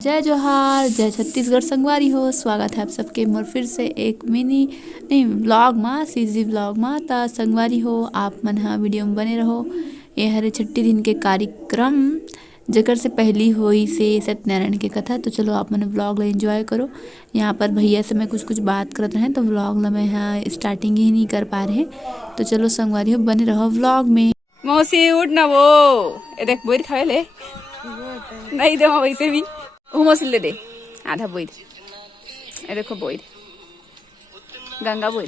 जय जोहार, जय छत्तीसगढ़ संगवारी हो। स्वागत है आप सबके मोर फिर से एक व्लॉग में सीजी व्लॉग में। ता संगवारी हो आप मन हा वीडियो में बने रहो। ये हरे छठी दिन के कार्यक्रम जकर से पहली हुई से सत्यनारायण के कथा। तो चलो आप मन व्लॉग ला एंजॉय करो। यहाँ पर भैया से मैं कुछ बात करत रहे तो व्लॉग ला मैं यहाँ स्टार्टिंग ही नहीं कर पा रहे। तो चलो संगवारी हो बने रहो व्लॉग में। मौसी उठ ना वो ये देख बोर खाए ले नहीं दे वैसे भी वो मौसी ले दे आधा बोर। ये देखो बोर गंगा बोर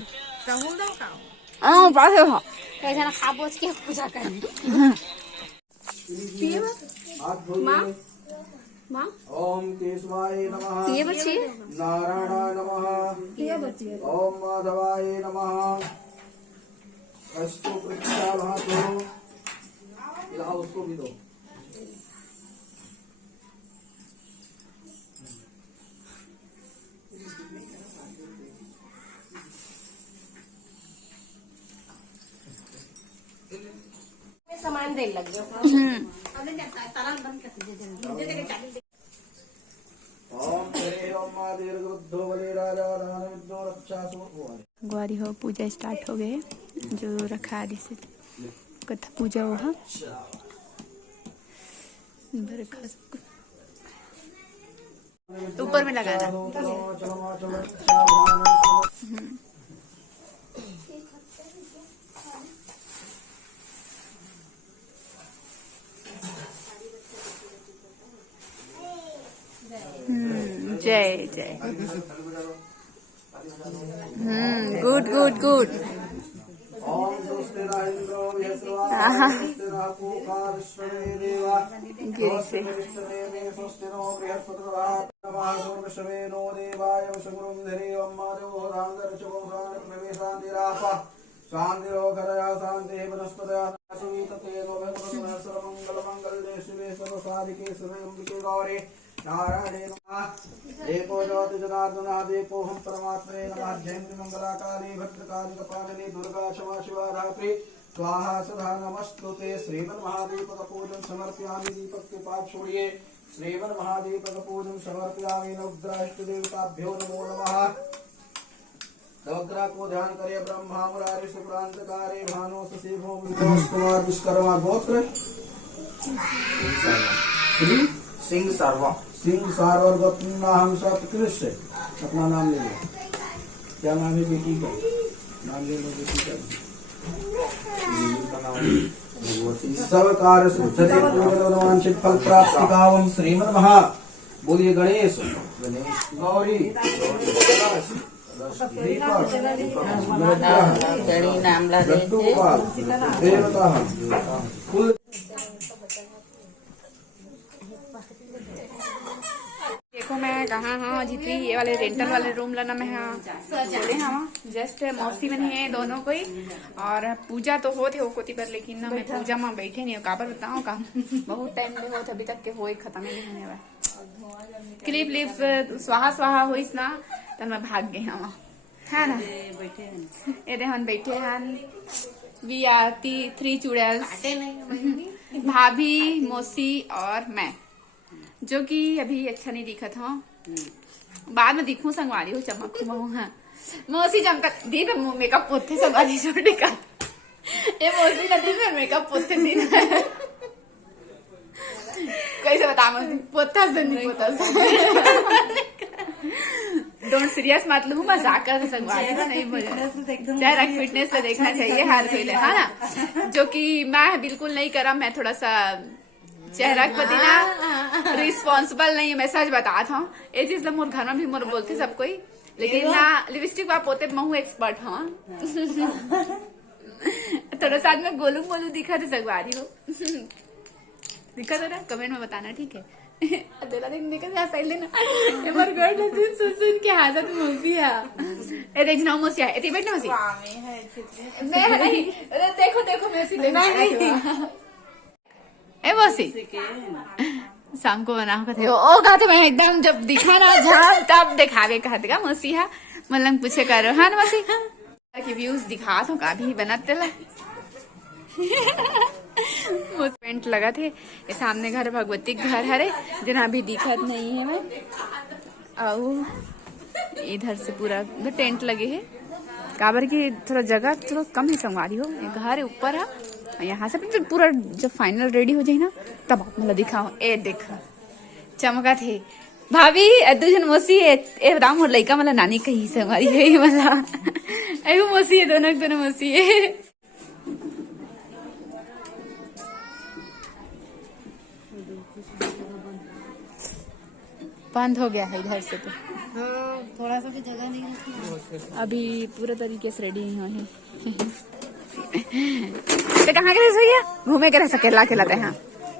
पास है हाँ कैसा खा बोझ के पूजा करनी माँ माँ ओम केशवाय नमः ये बच्ची नारायणाय नमः ये बच्ची ओम माधवाय नमः अस्तु प्रक्षालहातो इलाहा उसको भी दो। सामान दे लग गया ओम तेरे ओम मां दीर्घवृद्धो बले राजा दानविद्धो रक्षासु। ग्वारी हो पूजा स्टार्ट हो गए। जो रखा आदि से कथा पूजा वहाँ बरखा सबको ऊपर में लगाना। जय जय। Good good good. ओम स्वस्ति न इंद्रो यस्वा स्वस्ति न पूषा विश्ववे देवा स्वस्ति न विश्ववे स्वस्ति नो बृहस्पतिर्वात् नमः सूर्यविश्ववे नो देवाय वसुगुरुं धरे ओम माधवो रांगरचको प्राण प्रवेशान्तिरापा शान्तिरोगरया शान्तिः वनस्पतया सुवीतते नो भगवन् सर्वमङ्गलमङ्गले शिवे सर्वसाधिके शिवे अम्बिके गौरी नारायणे नमः। एको ज्योति जनार्दनः दीपोऽहं परमात्मने नमः। जयन्ति मंगलाकाली भद्रकाली कपालिनी दुर्गा क्षमा शिवा धात्री स्वाहा सदा नमस्तुते। श्रीमन्महादीपक पूजन समर्पयामि। दीपक के पाठ छोड़िए। श्रीमन्महादीपक पूजन समर्पयामि। नवग्रह देवताभ्यो नमो नमः। नवग्रह को ध्यान करिए। ब्रह्मा मुरारी शुक्रांतकारे भानो सशिवो विष्णु कुमार विश्वकर्मा गोत्र श्री सिंह सारवा सिंह सारवर गोत्र नाम सत्कृष्ट। अपना नाम ले लो। क्या नाम है बेटी का? नाम ले लो बेटी का। सब कार्य सिद्धि पूर्णवांछित फल प्राप्ति कावम श्रीमन् महा। बोलिए गणेश गौरी देवता कुल। देखो मैं कहाँ हाँ जीती ये वाले रेंटल वाले रूम लाना मैं हाँ बोले हाँ जस्ट मौसी में नहीं है दोनों कोई। और पूजा तो हो थे हो कोती पर लेकिन ना मैं पूजा में बैठे नहीं हो का पर बताऊँ काम बहुत टाइम में हो अभी तक के हो खत्म ही नहीं होने वाला। क्लिप लिप स्वाहा स्वाहा हुई ना तो मैं भाग गई हाँ है ना। ये दे हम बैठे हैं वी आर 3 चुड़ैल्स भाभी मौसी और मैं जो कि अभी अच्छा नहीं दिखा था। बाद में दिखूं संगवारी हो चमक हाँ मौसी चमक दी में मेकअप पोथे संगवारी छोटे का ये मौसी नदी में मेकअप पोथे दिन कैसे बता मौसी पोथा से नहीं पोथा डोंट सीरियस मत लो मजाक कर संगवारी नहीं मुझे डायरेक्ट फिटनेस पे देखना चाहिए हर कोई है ना। जो कि मैं बिल्कुल नहीं करा। मैं थोड़ा सा चेहरा के प्रति ना रिस्पॉन्सिबल नहीं है। मैं सच बताता हूँ ये चीज मोर घर में भी मोर बोलते सब कोई लेकिन ना लिपस्टिक वाप पोते महू एक्सपर्ट हाँ थोड़ा साथ में गोलू मोलू दिखा थे संगवारी हो दिखा था ना कमेंट में बताना ठीक है। अकेला दिन निकल सही लेना मर गड़ सुन सुन के हाजत मौसी है ए देख ना मौसी है इतनी बैठना मौसी मैं नहीं देखो देखो मौसी देखो ए मौसी शाम को बना कहते ओ कहते मैं एकदम जब दिखा ना झाम तब दिखावे कहते का मौसी है मतलब पूछे करो हाँ मौसी की व्यूज दिखा तो का भी बनाते ला पेंट लगा थे ये सामने घर भगवती घर हरे जना अभी दिखत नहीं है मैं और इधर से पूरा इधर टेंट लगे है काबर की थोड़ा जगह थोड़ा कम ही संगवारी हो ये घर ऊपर है यहाँ से तो पूरा जब फाइनल रेडी हो जाए ना तब आप मतलब दिखाओ ए देख चमका थे भाभी दूजन मौसी है ए राम और लड़का मतलब नानी कही से हमारी है मतलब एगो मौसी है दोनों मौसी है बंद हो गया है इधर से तो थोड़ा सा भी जगह नहीं रखी अभी पूरा तरीके से रेडी हुए हैं तो कहाँ के रह भैया घूमे के रह सके ला के लाते हैं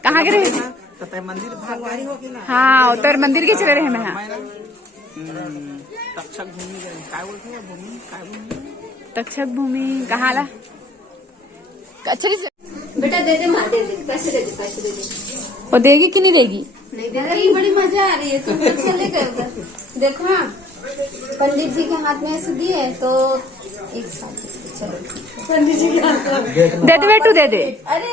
कहाँ के रहे मंदिर भगवानी हो ना हाँ उतर मंदिर के चले रहे मैं तक्षक भूमि काय बोलते हैं भूमि काय भूमि तक्षक भूमि कहाँ ला अच्छा बेटा दे दे माँ दे दे पैसे दे दे वो देगी कि नहीं देगी नहीं दे रही बड़ी मजा आ रही है तुम लोग चले गए उधर देखो हाँ पंडित जी के हाथ में ऐसे दिए तो एक साथ चलो पंडित जी के हाथ में दे दे बेटू दे दे अरे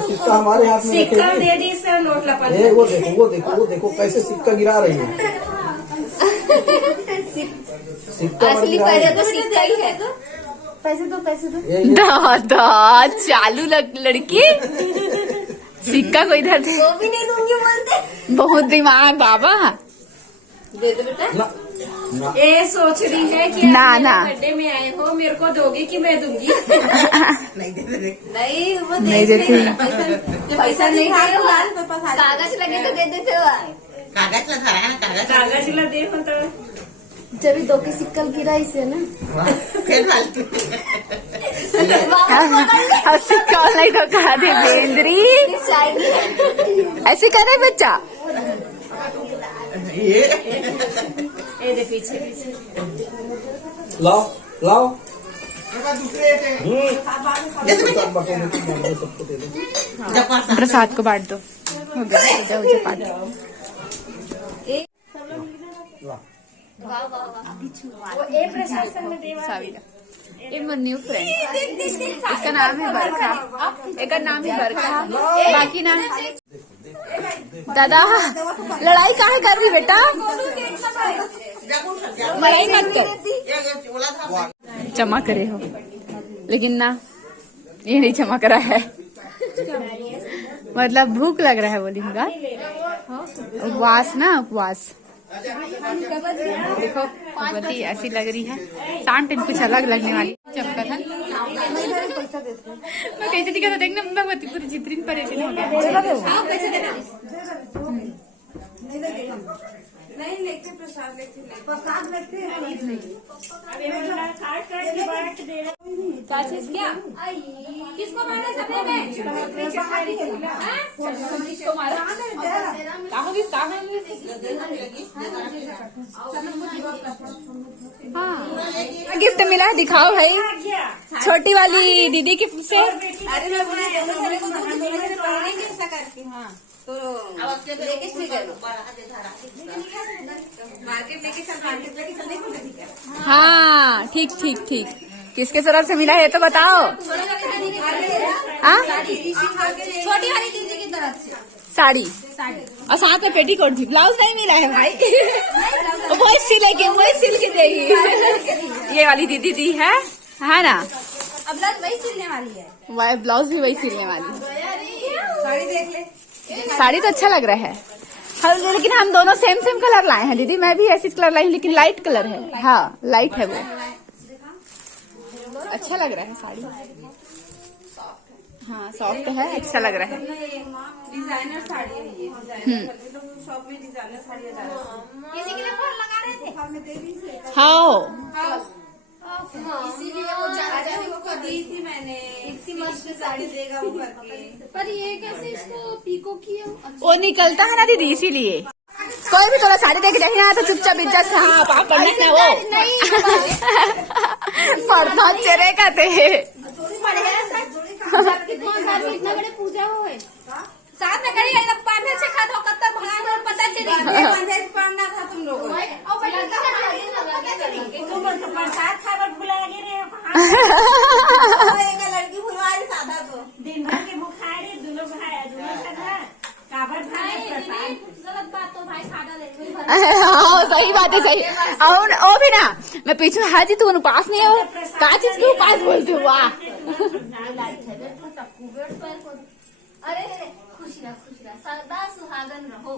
सिक्का हमारे हाथ में सिक्का दे दी सर नोट लपा वो देखो कैसे सिक्का गिरा रही है सिक्का असली पैसे तो सिक्का ही है पैसे दो दादा चालू लड़की सिक्का को इधर दे वो भी नहीं दूंगी बोलते बहुत दिमाग बाबा दे दो बेटा ये सोच रही है कि ना, आप ना। बर्थडे में आए हो मेरे को दोगे कि मैं दूंगी नहीं वो नहीं देती पैसा नहीं है कागज लगे तो दे देते हो कागज ला दे मतलब जब दो के सिक्का गिरा इसे ना सिक्का ऑनलाइन तो कहा दे बेंद्री ऐसे करे बच्चा ए दे पीछे लाओ प्रसाद को बांट दो हो गया जाओ जो बांट दो साविका ये मेरा न्यू फ्रेंड इसका नाम है बरखा एक नाम है बरखा बाकी नाम दादा लड़ाई काहे कर रही बेटा लड़ाई मत कर चमक रहे हो लेकिन ना ये नहीं चमक रहा है मतलब भूख लग रहा है बोलेगा उपवास ना उपवास देखो भगवती ऐसी लग रही है शांत इन कुछ अलग लगने वाली चमका था मैं कैसे दिखा था देखना भगवती पूरी चित्रिन परेशान हो गया नहीं लेते प्रसाद लेते क्या किसको मारा सबने में किसको मारा हाँ गिफ्ट मिला है दिखाओ भाई छोटी वाली दीदी की से अरे हाँ तो लेके मार्केट लेके चल मार्केट लेके चलने हाँ ठीक ठीक ठीक किसके तरफ से मिला है तो बताओ हाँ छोटी वाली दीदी की तरफ से साड़ी और साथ में पेटीकोट भी ब्लाउज नहीं मिला है भाई वो सिल के देगी ये वाली दीदी दी है ना अब ब्लाउज वही सिलने वाली है वह ब्लाउज भी वही सिलने वाली है साड़ी देख ले साड़ी तो अच्छा लग रहा है हाँ लेकिन हम दोनों सेम कलर लाए हैं दीदी मैं भी ऐसी कलर लाई लेकिन लाइट कलर है हाँ लाइट है वो अच्छा लग रहा है साड़ी हाँ सॉफ्ट है अच्छा लग रहा है डिजाइनर साड़ी है ये शॉप में डिजाइनर साड़ी किसी के लिए फोन लगा रहे थे हाँ इसीलिए वो जाने को दी थी मैंने इतनी मस्त साड़ी देगा वो करके पर ये कैसे इसको पीको किया वो निकलता है ना दीदी इसीलिए कोई भी थोड़ा साड़ी देख देखना तो चुपचाप इज्जत से हाँ पाप पढ़ना है वो पढ़ना चेहरे का थे इतना बड़े पूजा हो साथ में करी एकदम पाने से खा दो कब तक भगवान पता चली पढ़ना था तुम लोगों तुम प्रसाद खाकर भूला लगे रे लड़की भूलवा साधा तो दिन भर के बुखार हाँ सही बात है, सही। और ओ भी ना मैं पीछे हाजी तू पास नहीं हो का चीज क्यों पास बोलती हूँ? वाह अरे खुशी रह सदा सुहागन रहो।